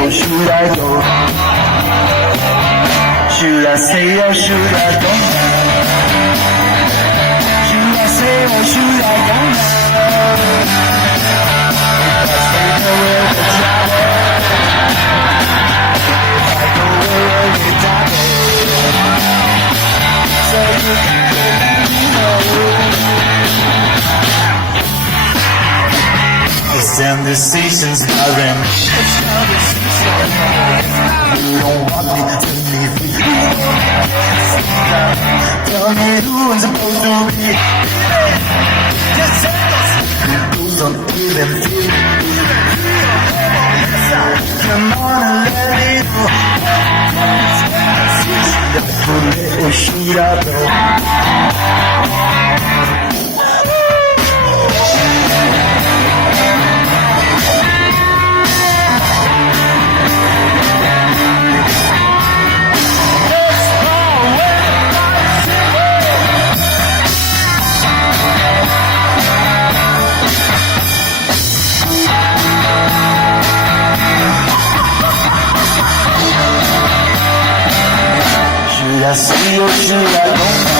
or should I go? Should I stay or should I go now? Should I stay or should I go now? If I stay, where will I travel? If I go, where will you travel? So you can let me know. It's conversations having. You don't want me to leave me. Tell me who I'm supposed to be. Just tell us. Who's on even feel? Come on and let me know. Should I go? Should I stay or should I go?